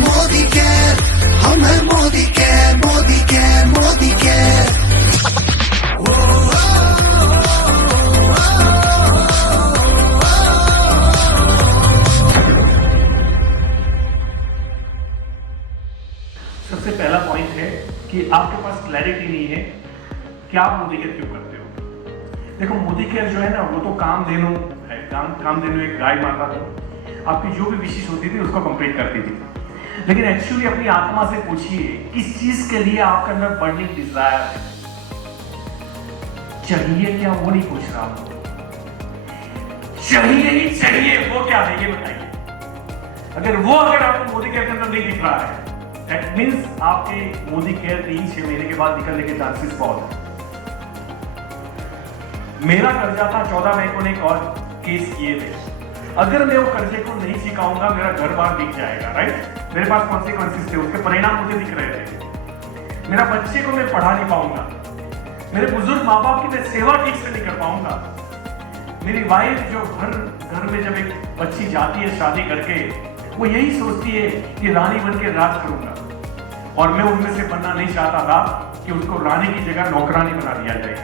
Modi care, हम है Modi care, Modi care, Modi care. सबसे पहला पॉइंट है कि आपके पास क्लैरिटी नहीं है कि आप मोदी केयर क्यों करते हो। देखो, मोदी केयर जो है ना, वो तो कामधेनु है। कामधेनु एक गाय माता थी, आपकी जो भी विशेष होती थी उसको कंप्लीट करती थी। लेकिन एक्चुअली अपनी आत्मा से पूछिए, किस चीज के लिए आपके अंदर बर्निंग डिजायर है? चाहिए क्या, वो नहीं पूछ रहा हूं। चाहिए ही चाहिए, वो क्या है ये बताइए। अगर आपको मोदी केयर के अंदर नहीं दिख रहा है, दैट मीन्स आपके मोदी केयर 3-6 महीने के बाद निकलने के चांसेस बहुत है। मेरा कर्जा था, 14 बैंकों ने एक और केस किए थे। अगर मैं वो कर्जे को नहीं चुकाऊंगा, मेरा घर बार बिक जाएगा, राइट। मेरे पास कॉन्सिक्वेंसेस थे, उसके परिणाम मुझे दिख रहे थे। मेरा बच्चे को मैं पढ़ा नहीं पाऊंगा, मेरे बुजुर्ग माँ बाप की मैं सेवा ठीक से नहीं कर पाऊंगा। मेरी वाइफ जो घर में जब एक बच्ची जाती है शादी करके, वो यही सोचती है कि रानी बन के राज करूंगा, और मैं उनमें से बनना नहीं चाहता था कि उसको रानी की जगह नौकरानी बना दिया जाए,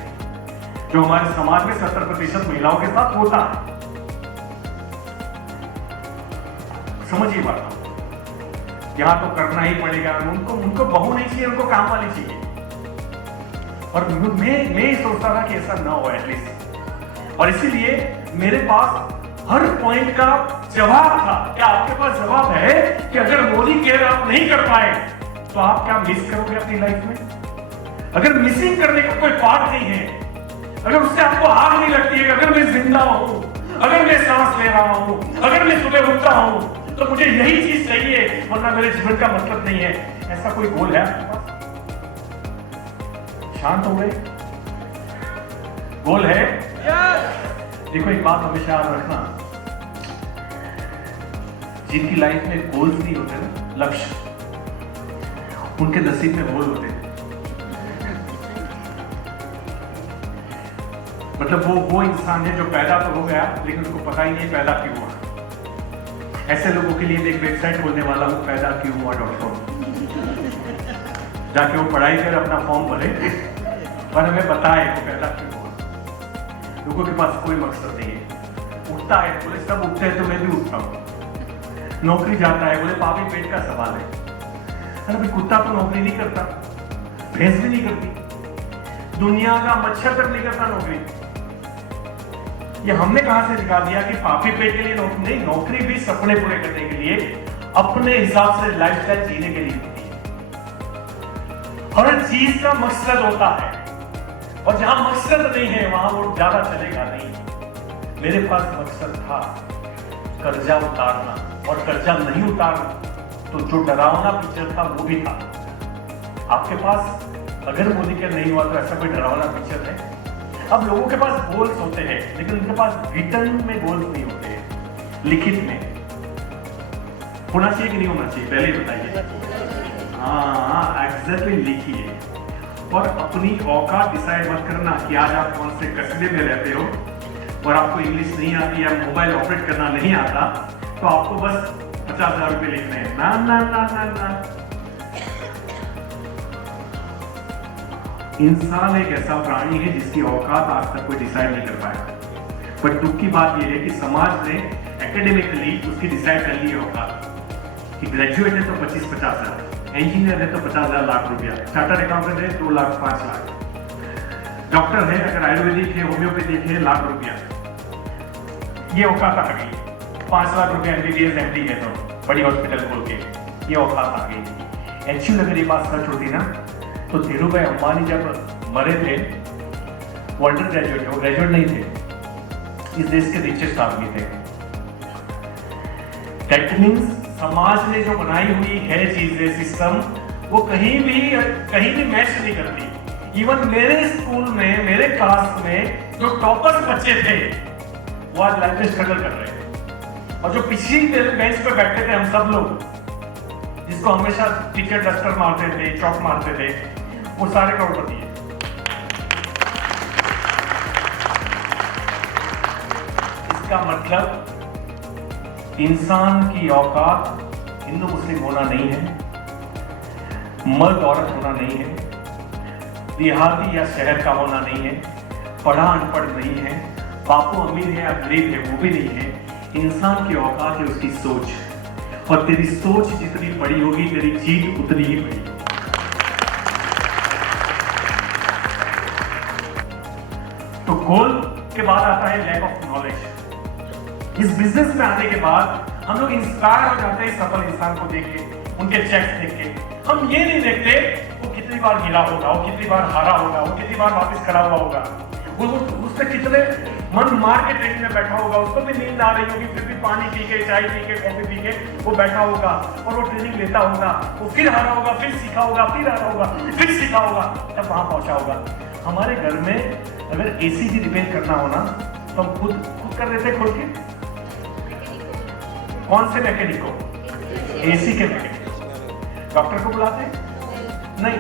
जो हमारे समाज में 70% महिलाओं के साथ होता है। समझिए बात, यहां तो करना ही पड़ेगा। उनको बहू नहीं चाहिए, उनको काम वाली चाहिए। और मैं सोचता था कि ऐसा ना हो एटलीस्ट, और इसीलिए मेरे पास हर पॉइंट का जवाब था। क्या आपके पास जवाब है कि अगर मोदी केयर आप नहीं कर पाए तो आप क्या मिस करोगे अपनी लाइफ में? अगर मिसिंग करने का कोई पार्ट नहीं है, अगर उससे आपको आग नहीं लगती है, अगर मैं जिंदा हूं, अगर मैं सांस ले रहा हूं, अगर मैं सुबह उठता हूं, तो मुझे यही चीज चाहिए, वरना मेरे जीवन का मतलब नहीं है। ऐसा कोई गोल है आपके पास? शांत हो गए? गोल है? देखो, एक बात हमेशा याद रखना, जिनकी लाइफ में गोल्स नहीं होते ना, लक्ष्य, उनके नसीब में गोल होते हैं। मतलब वो इंसान है जो पैदा तो हो गया, लेकिन उसको पता ही नहीं पैदा क्यों हुआ। ऐसे लोगों के लिए एक वेबसाइट खोलने वाला हूं, पैदा क्यों हुआ.com। जाके वो पढ़ाई कर अपना फॉर्म भरे और हमें बताए वो पैदा क्यों हुआ। लोगों के पास कोई मकसद नहीं है। उठता है, बोले सब उठते हैं तो मैं भी उठता हूं। नौकरी जाता है, बोले पापी पेट का सवाल है। अरे भाई, कुत्ता तो नौकरी नहीं करता, भैंस भी नहीं करती, दुनिया का मच्छर तक नहीं करता नौकरी। ये हमने कहां से निकाल दिया कि पापी पेट के लिए नौकरी नहीं? नौकरी भी सपने पूरे करने के लिए, अपने हिसाब से लाइफस्टाइल जीने के लिए होती है। हर चीज का मकसद होता है, और जहां मकसद नहीं है वहां वो ज्यादा चलेगा नहीं। मेरे पास मकसद था कर्जा उतारना, और कर्जा नहीं उतारना तो जो डरावना पिक्चर था वो भी था। आपके पास अगर मोदी केयर नहीं हुआ तो ऐसा कोई डरावना पिक्चर है? अब लोगों के पास गोल्स होते हैं, लेकिन उनके पास रिटर्न में गोल्स नहीं होते हैं, लिखित में। होना चाहिए कि नहीं होना चाहिए, पहले ही बताइए। हाँ, एग्जैक्टली लिखिए, और अपनी औकात डिसाइड मत करना कि आज आप कौन से कस्बे में रहते हो और आपको इंग्लिश नहीं आती या मोबाइल ऑपरेट करना नहीं आता, तो आपको बस 50,000 रुपए लिखने हैं। ना ना ना ना ना। इंसान एक ऐसा प्राणी है जिसकी औकात आज तक कोई डिसाइड नहीं कर पाया। पर दुख की बात यह है कि समाज ने एकेडमिकली उसकी डिसाइड कर ली है औकात, कि ग्रेजुएट है तो 25-50 हजार, इंजीनियर है तो 50,000 लाख रुपया, चार्टर्ड अकाउंटेंट है 2 लाख 5 लाख, डॉक्टर है अगर आयुर्वेदिक है होम्योपैथिक है लाख रुपया। ये औकात आ गई। 5 लाख रुपया एमबीबीएस एमडी है तो बड़ी हॉस्पिटल खोल के, ये औकात आ गई। एक्चुअली अगर ये बात सच होती ना, तो धीरू भाई अंबानी जब मरे थे, वो अंडर ग्रेजुएट थे, वो ग्रेजुएट नहीं थे, इस देश के रिचेस्ट आदमी थे। दैट मीन्स समाज ने जो बनाई हुई है चीजें, सिस्टम, वो कहीं भी मैच नहीं करती। इवन मेरे स्कूल में, मेरे क्लास में जो टॉपर्स बच्चे थे, वो आज लाइफ में स्ट्रगल कर रहे हैं। और जो पिछली बेंच पे बैठे थे हम सब लोग, जिसको हमेशा टीचर डस्टर मारते थे, चौक मारते थे, वो सारे करोड़पति हैं। इसका मतलब इंसान की औकात हिंदू मुस्लिम होना नहीं है, मर्द औरत होना नहीं है, देहाती या शहर का होना नहीं है, पढ़ा अनपढ़ नहीं है, बापू अमीर है या गरीब है वो भी नहीं है। इंसान की औकात है उसकी सोच, और तेरी सोच जितनी बड़ी होगी तेरी जीत उतनी ही बड़ी होगी। तो गोल के बाद आता है लैक ऑफ नॉलेज। इस बिजनेस में आने के बाद हम लोग इंस्पायर हो जाते हैं सफल इंसान को देख के, उनके चेक्स देख के। हम ये नहीं देखते वो कितनी बार गिरा होगा, वो कितनी बार हारा होगा, वो कितनी बार वापस खड़ा हुआ होगा, वो उससे कितने मन मार के ट्रेन में बैठा होगा, उसको भी नींद आ रही होगी, फिर भी पानी पी के, चाय पी के, कॉफी पी के वो बैठा होगा और वो ट्रेनिंग लेता होगा। वो फिर हारा होगा, फिर सीखा होगा, फिर हारा होगा, फिर सीखा होगा, तब वहां पहुंचा होगा। हमारे घर में अगर एसी भी रिपेयर करना हो ना तो हम खुद कर देते खोल के। कौन से मैकेनिक को? एसी के मैकेनिक। डॉक्टर को बुलाते नहीं,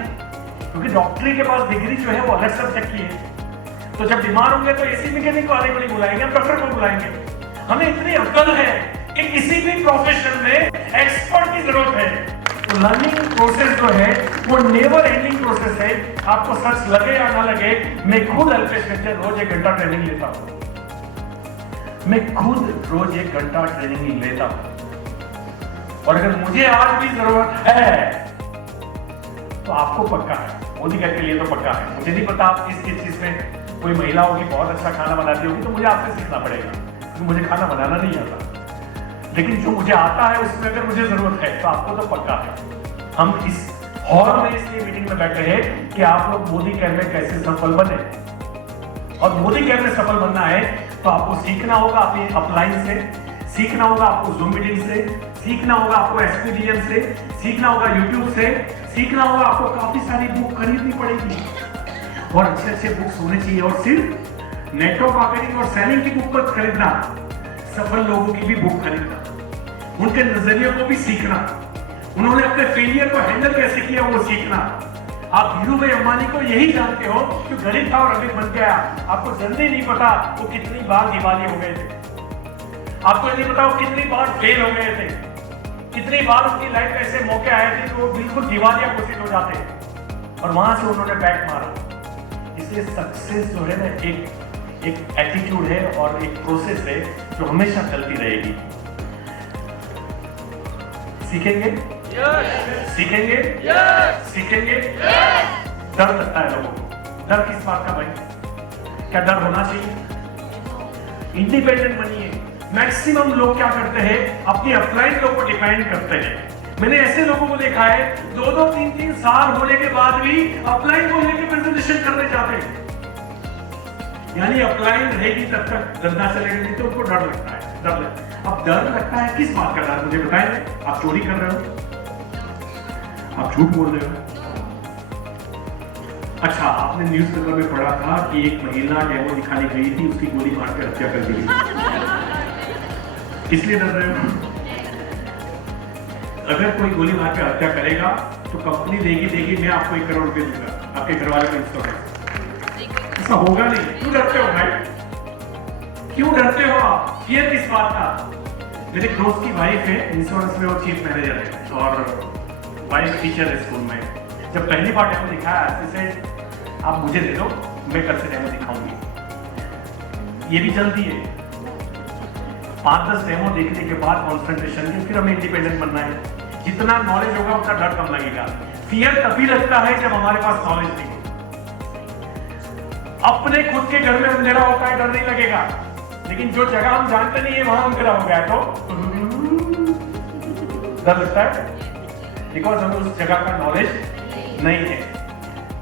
क्योंकि डॉक्टरी के पास डिग्री जो है वो अलग सब्जेक्ट की है। तो जब बीमार होंगे तो एसी मैकेनिक वाले को नहीं बुलाएंगे, हम डॉक्टर को बुलाएंगे। हमें इतनी अक्ल है कि किसी भी प्रोफेशन में एक्सपर्ट की जरूरत है। तो लर्निंग प्रोसेस जो है वो नेवर एंडिंग प्रोसेस है। आपको सच लगे या ना लगे, मैं खुद अल्पेश मित्तल रोज 1 घंटा ट्रेनिंग लेता हूं। मैं खुद रोज 1 घंटा ट्रेनिंग लेता हूं, और अगर मुझे आज भी जरूरत है तो आपको पक्का है, मोदी के लिए तो पक्का है। मुझे नहीं पता आप किस चीज में, कोई महिला होगी बहुत अच्छा खाना बनाती होगी तो मुझे आपसे सीखना पड़ेगा, क्योंकि मुझे खाना बनाना नहीं आता। लेकिन जो मुझे आता है उसमें अगर मुझे जरूरत है तो आपको तो पक्का है। हम इस हॉल में इसलिए मीटिंग में बैठे हैं कि आप लोग मोदी केयर में कैसे सफल बने, और मोदी केयर में सफल बनना है तो आपको सीखना होगा अपनी अपलाइन से, सीखना होगा आपको जूम मीटिंग से, सीखना होगा आपको एक्सपीरियंस से, सीखना होगा यूट्यूब से, सीखना होगा आपको काफी सारी बुक खरीदनी पड़ेगी, और अच्छे अच्छे बुक्स होने चाहिए। और सिर्फ नेटवर्क मार्केटिंग और सेलिंग की बुक मत खरीदना, सफल लोगों की भी बुक खरीदना, उनके नजरियों को भी सीखना, उन्होंने अपने फेलियर को हैंडल कैसे किया वो सीखना। आप धीरू भाई अंबानी को यही जानते हो कि गरीब था और अमीर बन गया। आपको जल्दी नहीं पता वो कितनी बार दिवालिया हो गए थे, आपको नहीं पता वो कितनी बार फेल हो गए थे, कितनी बार उनकी लाइफ में ऐसे मौके आए थे कि वो बिल्कुल दिवालिया घोषित हो जाते, और वहां से उन्होंने बैक मारा। इसलिए सक्सेस जो है ना एक एटीट्यूड है और एक प्रोसेस है जो हमेशा चलती रहेगी। सीखेंगे सीखेंगे सीखेंगे। डर लगता है लोगों को, डर किस बात का भाई? क्या डर होना चाहिए? इंडिपेंडेंट बनिए। मैक्सिमम लोग क्या करते हैं, अपनी अपलाइन लोग को डिपेंड करते हैं। मैंने ऐसे लोगों को देखा है 2-2, 3-3 साल होने के बाद भी अपलाइन को लेकर प्रेजेंटेशन करने जाते हैं। यानी अपलाइन रहेगी तब तक धंधा चलेगा, नहीं तो उनको डर लगता है, डर लगता है। अब डर लगता है किस बात का डर? मुझे बताएं। आप चोरी कर रहे हो, आप झूठ बोल रहे हो। अच्छा, आपने न्यूज़पेपर में पढ़ा था कि एक महिला डेमो दिखाने गई थी, उसकी गोली मारकर हत्या कर दी गई। इसलिए डर रहे हो? अगर कोई गोली मार के हत्या करेगा तो कंपनी देगी मैं आपको 1 करोड़ रुपए दूंगा, आपके घर वाले को इंश्योरेंस। ऐसा होगा नहीं। क्यों डरते हो भाई? क्यों डरते हो आप? फियर किस बात का? मेरे दोस्त की वाइफ है इंश्योरेंस में, वो चीफ मैनेजर है और वाइफ टीचर है स्कूल में। जब पहली बार डेमो दिखाया ऐसे आप मुझे दे दो, मैं कल से डेमो दिखाऊंगी। ये भी जल्दी है। 5-10 डेमो देखने के बाद कॉन्सेंट्रेशन के फिर हमें इंडिपेंडेंट बनना है। जितना नॉलेज होगा उतना डर कम लगेगा। फियर तभी लगता है जब हमारे पास नॉलेज नहीं हो। अपने खुद के घर में अंधेरा होता है, डर नहीं लगेगा, लेकिन जो जगह हम जानते नहीं है वहां अंधेरा हो गया तो डर लगता है, बिकॉज हमें उस जगह का नॉलेज नहीं है।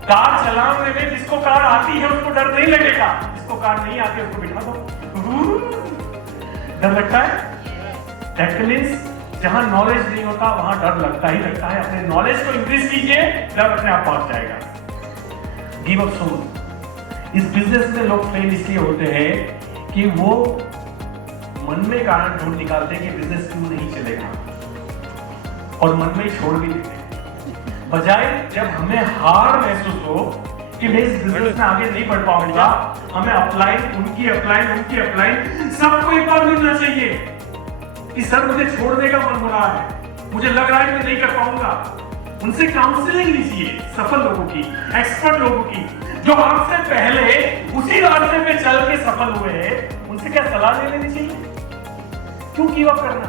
कार चलाने में जिसको कार आती है उसको डर नहीं लगेगा, जिसको कार नहीं आती है उसको बिठा दो, डर लगता है। दैट मींस जहां नॉलेज नहीं होता वहां डर लगता ही लगता है। अपने नॉलेज को इंक्रीज कीजिए, डर अपने आप पहुंच जाएगा। गिव अप सून। इस बिजनेस में लोग फेल इसलिए होते हैं कि वो मन में कारण ढूंढ निकालते हैं कि बिजनेस क्यों नहीं चलेगा, और मन में छोड़ भी देते हैं। बजाय जब हमें हार महसूस हो कि मैं इस बिजनेस में आगे नहीं बढ़ पाऊंगा, हमें अपलाइन, उनकी अपलाइन सबको एक बार मिलना चाहिए कि सर मुझे छोड़ने का मन हो रहा है, मुझे लग रहा है मैं नहीं कर पाऊंगा। उनसे काउंसलिंग लीजिए, सफल लोगों की, एक्सपर्ट लोगों की, जो आपसे पहले उसी रास्ते पे चल के सफल हुए हैं, उनसे क्या सलाह ले लेनी चाहिए। क्यों गिव अप करना?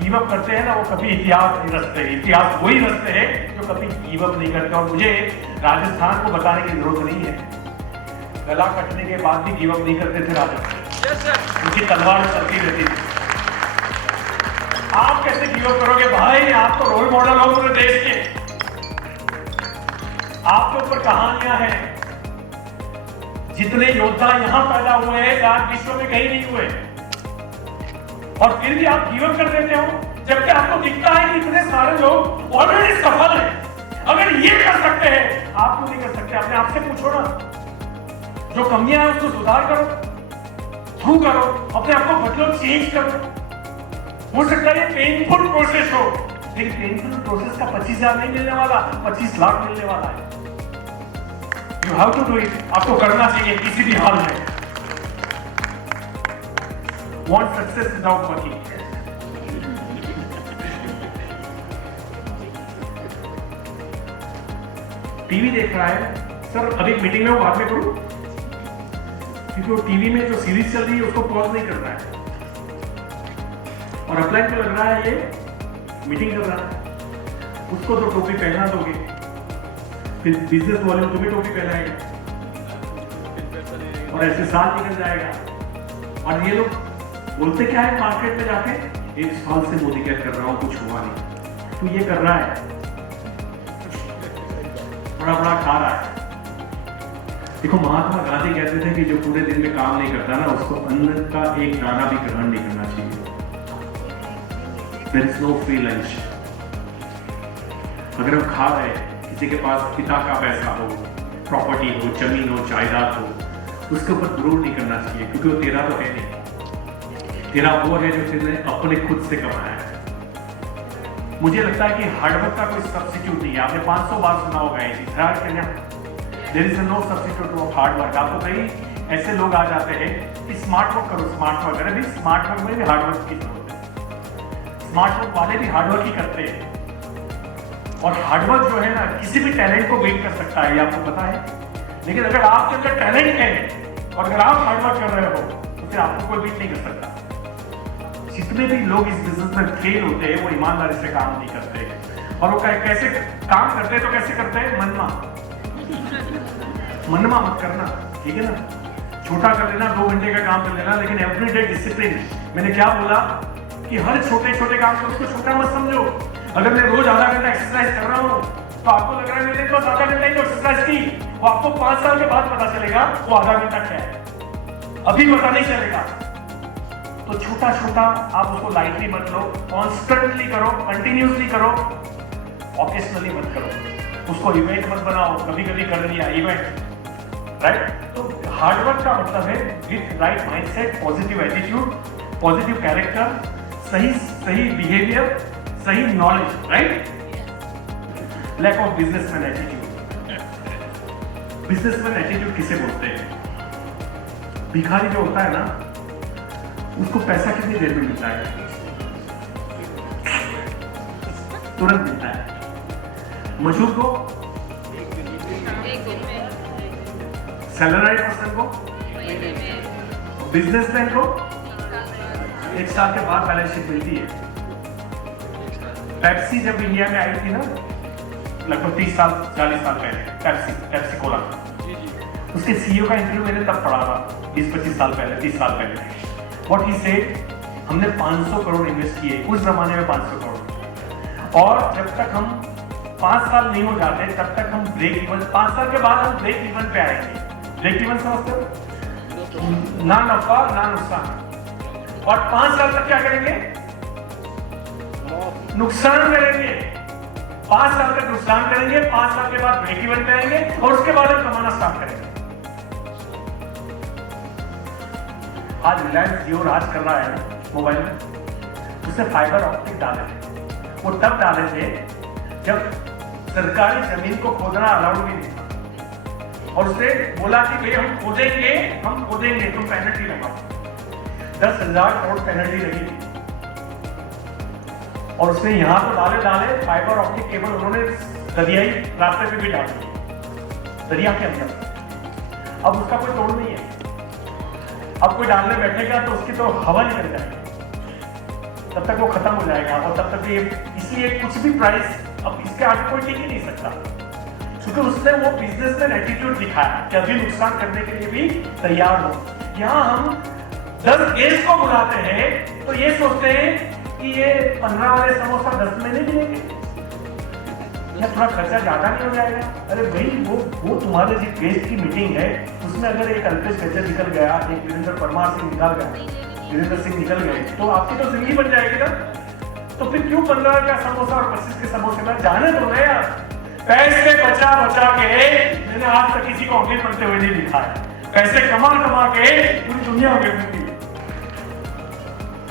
गिव अप करते हैं ना वो कभी इतिहास नहीं रचते। इतिहास वही रचते हैं जो कभी गिव अप नहीं करते। और मुझे राजस्थान को बताने की जरूरत नहीं है, गला कटने के बाद भी गिव अप नहीं करते थे राजस्थान, उनकी तलवार चलती रहती थी। आप कैसे गिव अप करोगे भाई? आप तो रोल मॉडल हो पूरे देश के, आपके ऊपर कहानियां हैं। जितने योद्धा यहां पैदा हुए हैं आज विश्व में कहीं नहीं हुए, और फिर भी आप गिव अप कर देते हो, जबकि आपको दिखता है कि इतने सारे लोग ऑलरेडी सफल हैं। अगर ये कर सकते हैं, आप क्यों नहीं कर सकते? अपने आप से पूछो ना। जो कमियां हैं उसको सुधार करो, थ्रू करो, अपने आप को बदलो, चेंज करो। हो सकता है ये पेनफुल प्रोसेस हो, लेकिन पेनफुल प्रोसेस का 25,000 नहीं मिलने वाला, 25 लाख मिलने वाला है। You have to do it. आपको करना चाहिए किसी भी हाल में। Want success without working. TV देख रहा है सर, अभी मीटिंग में वो बाद में करूं, क्योंकि वो टीवी में जो सीरीज चल रही है उसको पॉज नहीं कर रहा है, और अपलाइन को लग रहा है ये मीटिंग कर रहा है। उसको तो टोपी पहना दोगे, फिर बिजनेस वाले को भी टोपी पहनाएगा, और ऐसे साल निकल जाएगा। और ये लोग बोलते क्या है मार्केट में जाके, 1 साल से मोदी क्या कर रहा हूं, कुछ हुआ नहीं। तो ये कर रहा है, बड़ा बड़ा खा रहा है। देखो महात्मा गांधी कहते थे कि जो पूरे दिन में काम नहीं करता ना, उसको अन्न का एक दाना भी ग्रहण नहीं करना चाहिए। There is no free lunch. अगर हम खा रहे हैं, किसी के पास पिता का पैसा हो, प्रॉपर्टी हो, जमीन हो, जायदाद हो, उसके ऊपर गुरूर नहीं करना चाहिए, क्योंकि वो तेरा तो है नहीं। तेरा वो है जो तेरे अपने खुद से कमाया है। मुझे लगता है कि हार्डवर्क का कोई सब्स्टिट्यूट नहीं है। आपने 500 बार सुना होगा ये चीज, there is no substitute of hard work. आपको कई ऐसे लोग आ जाते हैं कि स्मार्ट वर्क करो, स्मार्ट वर्क। अरे भाई स्मार्ट वर्क में भी हार्डवर्क की जरूरत है। स्मार्ट वर्क वाले भी हार्डवर्क ही करते हैं, और हार्डवर्क जो है ना किसी भी टैलेंट को बीट कर सकता है, ये आपको पता है। लेकिन अगर आपके अंदर टैलेंट है और अगर आप हार्डवर्क कर रहे हो तो फिर आपको कोई बीट नहीं कर सकता। जितने भी लोग इस बिजनेस में फेल होते हैं वो ईमानदारी से काम नहीं करते, और वो कैसे काम करते हैं, तो कैसे करते हैं? मनमा मत करना, ठीक है ना। छोटा कर लेना, 2 घंटे का काम कर लेना, लेकिन एवरीडे डिसिप्लिन। मैंने क्या बोला कि हर छोटे छोटे काम को उसको छोटा मत समझो। अगर मैं रोज आधा घंटा एक्सरसाइज कर रहा हूँ तो आपको लग रहा है मैंने बस आधा घंटा ही तो एक्सरसाइज की, वो आपको 5 साल के बाद पता चलेगा वो आधा घंटा क्या है, अभी पता नहीं चलेगा। तो छोटा छोटा आप उसको लाइटली मत लो, कॉन्स्टेंटली करो, कंटिन्यूसली करो, ऑकेशनली मत करो। उसको इवेंट मत बनाओ, कभी कभी कर लिया इवेंट, राइट। तो हार्डवर्क का मतलब है with right mindset, positive attitude, positive character, सही बिहेवियर, सही knowledge, right. Lack of businessman attitude. Businessman attitude किसे बोलते हैं? भिखारी जो होता है ना, उसको पैसा कितनी देर में मिलता है? तुरंत मिलता है। मजदूर को, सैलराइड पर्सन को, बिजनेसमैन को 1 साल के बाद बैलेंस शीट मिलती है। पेप्सी जब इंडिया में आई थी ना, लगभग 30 साल 40 साल पहले, पेप्सी कोला, उसके सीईओ का इंटरव्यू मैंने तब पढ़ा था, 20-25 साल पहले, 30 साल पहले। What he said, हमने 500 करोड़ इन्वेस्ट किए उस जमाने में, 500 करोड़, और जब तक हम 5 साल नहीं हो जाते तब तक हम ब्रेक इवन, 5 साल के बाद हम ब्रेक इवन पे आएंगे। ब्रेक इवन समझते हो? ना नफा ना नुकसान। और 5 साल तक क्या करेंगे? नुकसान करेंगे। 5 साल तक नुकसान करेंगे, 5 साल के बाद ब्रेक इवन पे आएंगे, और उसके बाद हम कमाना स्टार्ट करेंगे। आज रिलायंस जियो राज कर रहा है ना मोबाइल में, उसने फाइबर ऑप्टिक डाले थे। वो तब डाले थे जब सरकारी जमीन को खोदना अलाउड भी नहीं था, और उसने बोला कि भाई हम खोदेंगे, तुम पेनल्टी लगाओ। 10,000 करोड़ पेनल्टी लगी थी। और उसने यहाँ तो डाले फाइबर ऑप्टिक केबल उन्होंने दरियाई रास्ते पे भी डाल दिए, दरिया के अंदर। अब उसका कोई तोड़ नहीं है। अब कोई डालने बैठेगा तो उसकी तो हवा निकल जाएगी, तब तक वो खत्म हो जाएगा। और तब तक ये इसलिए कुछ भी प्राइस अब इसके आगे कोई टिक ही नहीं सकता, क्योंकि उसने वो बिजनेसमैन एटीट्यूड दिखाया कि अभी नुकसान करने के लिए भी तैयार हो। यहाँ हम 10 गेस्ट को बुलाते हैं तो ये सोचते हैं कि ये 15 वाले समोसा 10 में नहीं मिलेंगे, या थोड़ा खर्चा ज्यादा नहीं हो जाएगा। अरे भाई वो तुम्हारे जो गेस्ट की मीटिंग है उसमें अगर एक अल्पेश गज्जर निकल गया, एक वीरेंद्र परमार सिंह निकल गया, वीरेंद्र सिंह निकल गए, तो आपकी तो जिंदगी बन जाएगी ना। तो फिर क्यों 15 का समोसा और 25 के समोसे में जाने दो ना यार। पैसे बचा के मैंने आज तक किसी को अमीर बनते हुए नहीं दिखा है। पैसे कमा के पूरी दुनिया हो गई।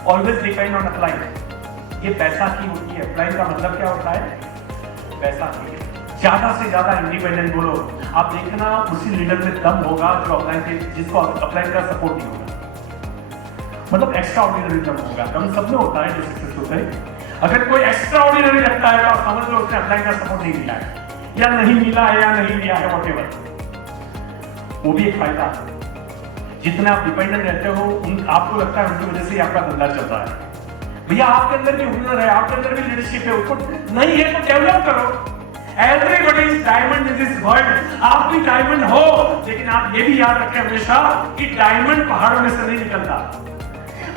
Always depend on अप्लाइन। ये पैसा की होती है। अप्लाइन का मतलब क्या होता है? पैसा की है। ज्यादा से ज्यादा इंडिपेंडेंट बोलो, आप देखना उसी लीडर में दम होगा जो अप्लाइन के, जिसको अप्लाइन का सपोर्ट नहीं होगा। मतलब एक्स्ट्रा ऑर्डिनरी दम होगा। दम सब में होता है जो सक्सेस होता है। अगर कोई एक्स्ट्रा ऑर्डिनरी लगता है तो आप समझ लो उसने अप्लाइन का सपोर्ट नहीं मिला है, या नहीं मिला है, या नहीं लिया है, व्हाटएवर। वो भी एक फायदा है। जितने आप डिपेंडेंट रहते हो आपको लगता है उनकी वजह से आपका धंधा चल रहा है। भैया आपके अंदर भी हुनर है, आपके अंदर भी लीडरशिप है, उसको नहीं है तो डेवलप करो। Everybody is diamond in this world. आप भी डायमंड हो, लेकिन आप ये भी याद रखें हमेशा कि डायमंड पहाड़ों में से नहीं निकलता।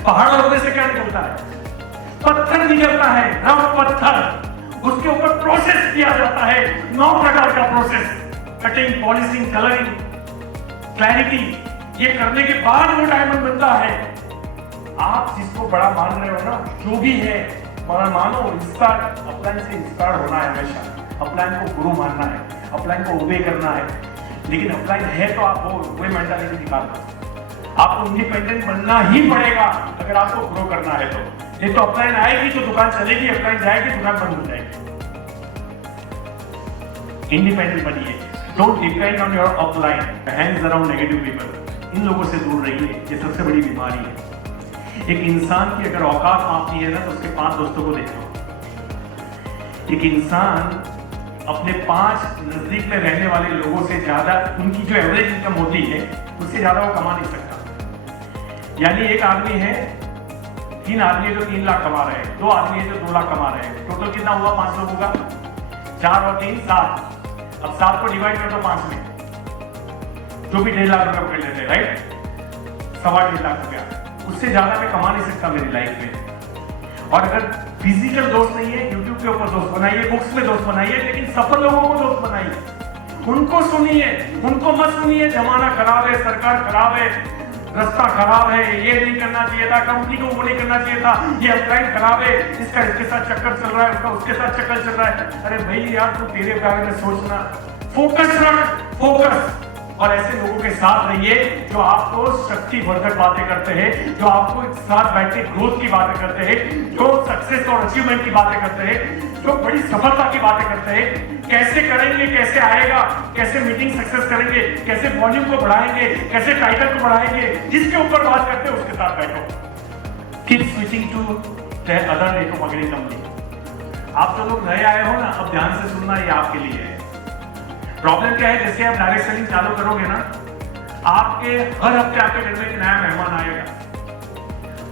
पहाड़ों में से क्या निकलता है? पत्थर निकलता है, रफ पत्थर। उसके ऊपर प्रोसेस किया जाता है, 9 प्रकार का process, cutting, polishing, colouring, clarity. ये करने के बाद वो डायमंड बनता है। आप जिसको बड़ा मान रहे हो ना, जो भी है मानो, इंस्पायर, अपलाइन से इंस्पायर होना है हमेशा। अपलाइन को गुरु मानना है, अपलाइन को ओबे करना है। लेकिन अपलाइन है तो आप वो मेंटालिटी निकालना। आपको इंडिपेंडेंट बनना ही पड़ेगा अगर आपको ग्रो करना है तो। नहीं तो अपलाइन आएगी तो दुकान चलेगी, अपलाइन जाएगी दुकान बंद हो जाएगी। इंडिपेंडेंट बनिए। Don't depend on your upline. Hangs around negative people. इन लोगों से दूर रहिए, ये सबसे बड़ी बीमारी है। एक इंसान की अगर औकात मापनी है ना तो उसके 5 दोस्तों को देखो। एक इंसान अपने 5 नजदीक में रहने वाले लोगों से ज्यादा, उनकी जो एवरेज इनकम होती है उससे ज्यादा वो कमा नहीं सकता। यानी एक आदमी है, 3 आदमी है जो 3 लाख कमा रहे हैं, 2 आदमी है जो 2 लाख कमा रहे हैं। टोटल कितना हुआ 5 लोगों का? 4 और 3 7। अब 7 को डिवाइड कर दो 5 में, जो भी 1.5 लाख रुपया पकड़ लेते हैं, राइट? 1.25 लाख रुपया। उससे ज्यादा मैं कमा नहीं सकता मेरी लाइफ में। और अगर फिजिकल दोस्त नहीं है, यूट्यूब के ऊपर दोस्त बनाइए, बुक्स में दोस्त बनाइए, लेकिन सफल लोगों को दोस्त बनाइए। उनको सुनिए, उनको मत सुनिए जमाना खराब है, सरकार खराब है, रास्ता खराब है, ये नहीं करना चाहिए था, कंपनी को वो नहीं करना चाहिए था, ये अपलाइन खराब है, इसका इसके साथ चक्कर चल रहा है, उसका उसके साथ चक्कर चल रहा है। अरे भाई यार, तू तेरे बारे में सोचना, फोकस रख, फोकस। और ऐसे लोगों के साथ रहिए जो आपको शक्ति वर्धक बातें करते हैं, जो आपको एक साथ बैठ के ग्रोथ की बातें करते हैं, जो सक्सेस और अचीवमेंट की बातें करते हैं, जो बड़ी सफलता की बातें करते हैं। कैसे करेंगे, कैसे आएगा, कैसे मीटिंग सक्सेस करेंगे, कैसे वॉल्यूम को बढ़ाएंगे, कैसे टाइटल को बढ़ाएंगे, जिसके ऊपर बात करते हैं उसके साथ बैठो। Keep switching to other network marketing company. आप जो लोग नए आए हो ना, अब ध्यान से सुनना, ये आपके लिए है। प्रॉब्लम क्या है, जैसे आप डायरेक्ट सेलिंग चालू करोगे ना, आपके हर हफ्ते आपके घर में एक नया मेहमान आएगा।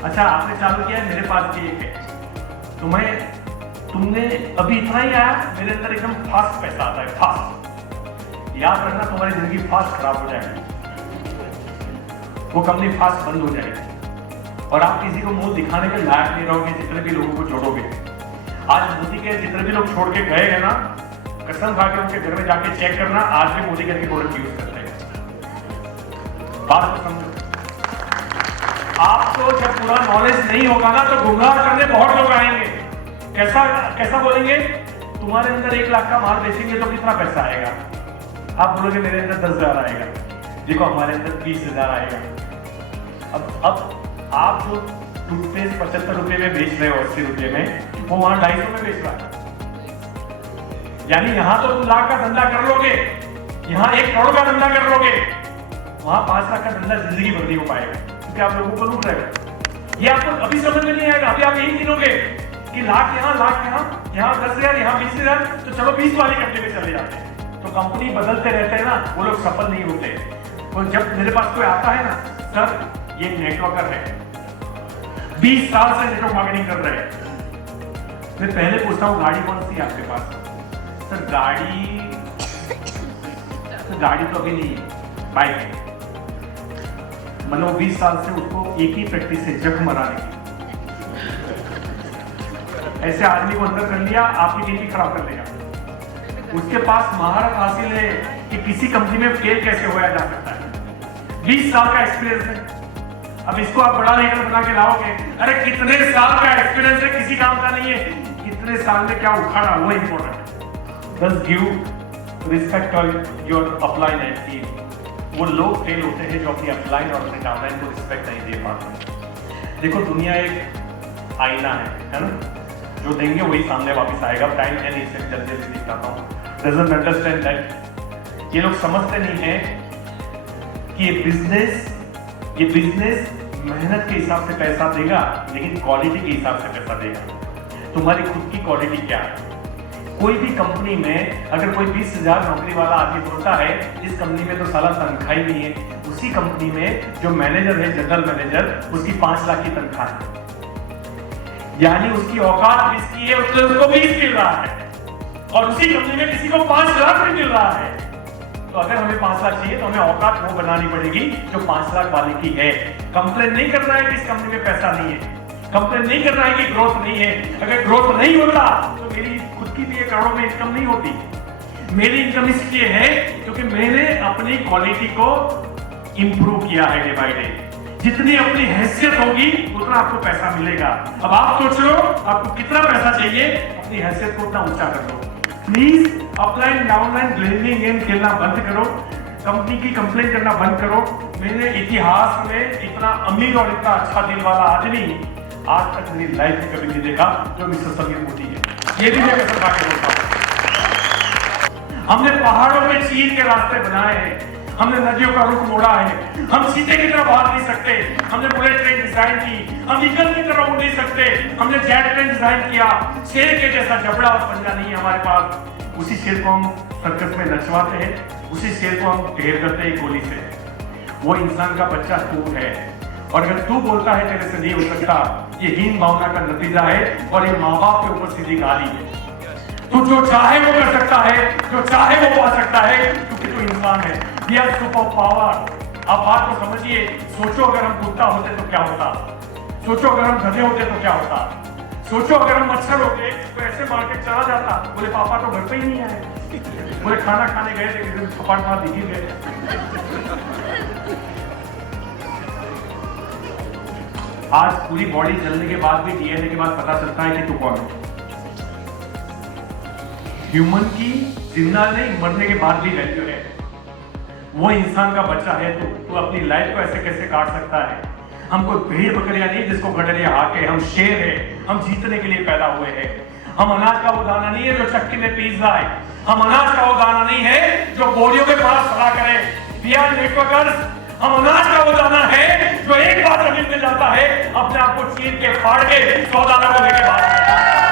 अच्छा, आपने चालू किया है, मेरे पास भी एक है, तुमने अभी इतना ही आया, मेरे अंदर एकदम फास्ट पैसा आता है, फास्ट। याद रखना, तुम्हारी जिंदगी फास्ट खराब हो जाएगी, वो कंपनी फास्ट बंद हो जाएगी, और आप किसी को मुंह दिखाने के लायक नहीं रहोगे जितने भी लोगों को छोड़ोगे। आज मोदी के जितने भी लोग छोड़ के गए हैं ना, कसम खा के उनके घर में जाके चेक करना, आज भी मोदी करके प्रोडक्ट यूज करते हैं। बात को समझो। आपको जब पूरा नॉलेज नहीं होगा ना तो गुमराह करने बहुत लोग आएंगे। कैसा बोलेंगे? तुम्हारे अंदर 1 लाख का माल बेचेंगे तो कितना पैसा आएगा? आप बोलोगे मेरे अंदर 10,000 आएगा। देखो हमारे अंदर 20,000 आएगा। अब आप जो टूथपेस्ट 75 रुपए में बेच रहे हो, 80 रुपए में, वो वहां 250 में बेच रहा है। यानी यहां तो तुम लाख का धंधा कर लोगे, यहां 1 करोड़ का धंधा कर लोगे, वहां 5 लाख का धंधा जिंदगी भर नहीं हो पाएगा, क्योंकि आप लोगों को लूट रहे हो। ये आपको अभी समझ में नहीं आएगा। अभी आप यही गिनोगे कि लाख यहाँ 10,000, यहाँ 20,000, तो चलो 20 वाली कंपनी में चले जाते हैं। तो कंपनी बदलते रहते हैं ना, वो लोग सफल नहीं होते। तो जब मेरे पास कोई आता है ना, सर ये नेटवर्कर है, 20 साल से नेटवर्क मार्केटिंग कर रहे हैं, मैं पहले पूछता हूँ गाड़ी कौन सी है आपके पास? सर गाड़ी तो अभी नहीं है, बाइक है। मतलब 20 साल से उसको एक ही प्रैक्टिस है, जग मराने की। ऐसे आदमी को अंदर कर लिया, आपकी टीम भी खराब कर देगा। उसके पास महारत हासिल है कि किसी कंपनी में फेल कैसे होया जा सकता है। 20 साल का एक्सपीरियंस है। अब इसको आप बड़ा लीडर बना के लाओगे, अरे कितने साल का एक्सपीरियंस है, किसी काम का नहीं है, कितने साल में क्या उखाड़ा, वो इंपॉर्टेंट है। बस give respect all your upline and team. वो लोग फेल होते हैं जो अपनी अपलाइन और अपने डाउनलाइन को रिस्पेक्ट नहीं दे पाते। देखो दुनिया एक आईना है ना, जो देंगे वही सामने वापस आएगा। टाइम एंड इससे जल्दी से दिखाता हूँ। Doesn't understand that. ये लोग समझते नहीं है कि ये बिजनेस मेहनत के हिसाब से पैसा देगा, लेकिन क्वालिटी के हिसाब से पैसा देगा। तुम्हारी खुद की क्वालिटी क्या है? कोई भी कंपनी में अगर कोई 20,000 नौकरी वाला आदमी बोलता है इस कंपनी में तो साला तनख्वाह ही नहीं है, उसी कंपनी में जो मैनेजर है, जनरल मैनेजर, उसकी 5 लाख की तनख्वाह है, यानी उसकी औकात 20 की है, उसको 20 मिल रहा है, और उसी कंपनी में किसी को 5 लाख भी मिल रहा है। तो अगर हमें 5 लाख चाहिए तो हमें औकात वो बनानी पड़ेगी जो 5 लाख वाले की है। कंप्लेन नहीं करना है कि इस कंपनी में पैसा नहीं है, कंप्लेन नहीं करना है कि ग्रोथ नहीं है। अगर ग्रोथ नहीं होता तो मेरी खुद की भी करोड़ों में इनकम नहीं होती। मेरी इनकम इसलिए है क्योंकि मैंने अपनी क्वालिटी को इंप्रूव किया है डे बाय डे। जितनी अपनी हैसियत होगी उतना आपको पैसा मिलेगा। अब आप सोच लो आपको कितना पैसा चाहिए, अपनी हैसियत को उतना ऊंचा कर लो। Please upline downline blending game खेलना बंद करो, कंपनी की कंप्लेन करना बंद करो। मैंने इतिहास में इतना अमीर और इतना अच्छा दिल वाला आदमी आज तक मेरी लाइफ में कभी नहीं देखा जो मिस्टर समीर मोदी है। ये भी मैं कसम खा के बोलता हूं। हमने पहाड़ों में चीन के रास्ते बनाए हैं, हमने नदियों का रुख मोड़ा है, हम सीटे की तरह भाग नहीं सकते, हमने बुलेट ट्रेन डिजाइन की, हम ईगल की तरह उड़ नहीं सकते, हमने जेट प्लेन डिजाइन किया। शेर के जैसा जबड़ा और पंजा नहीं है हमारे पास। उसी शेर को हम सर्कस में नचवाते हैं, उसी शेर को हम ढेर करते हैं गोली से। वो इंसान का बच्चा तू है, और अगर तू बोलता है तेरे से नहीं हो सकता, ये हीन भावना का नतीजा है और ये माँ बाप के ऊपर सीधी गाली है। तू जो चाहे वो कर सकता है, जो चाहे वो पा सकता है, क्योंकि तू इंसान है। We are super power. आप बात को समझिए। सोचो अगर हम कुत्ता होते तो क्या होता, सोचो अगर हम गधे होते तो क्या होता, सोचो अगर हम मच्छर होते तो ऐसे मार्केट चला जाता। बोले पापा तो घर पे ही नहीं आए, बोले खाना खाने गए थे, किसी दिन थप्पड़ मार दिखी गए। आज पूरी बॉडी जलने के बाद भी डीएनए के बाद पता चलता है कि तू कौन है। ह्यूमन की जिंदा नहीं मरने के बाद भी वैल्यू है। वो इंसान का बच्चा है तू अपनी लाइफ को ऐसे कैसे काट सकता है? हम कोई भेड़ बकरियां नहीं जिसको गडरिया हाके, हम शेर है, हम जीतने के लिए पैदा हुए हैं। हम अनाज का वो दाना नहीं है जो चक्की में पीस रहा है, हम अनाज का वो दाना नहीं है जो बोरियों के पास खड़ा करे। We are networkers. हम अनाज का वो दाना है जो एक बार जमीन में जाता है, अपने आप को चीर के फाड़ के 100 दाना को लेके भागता है।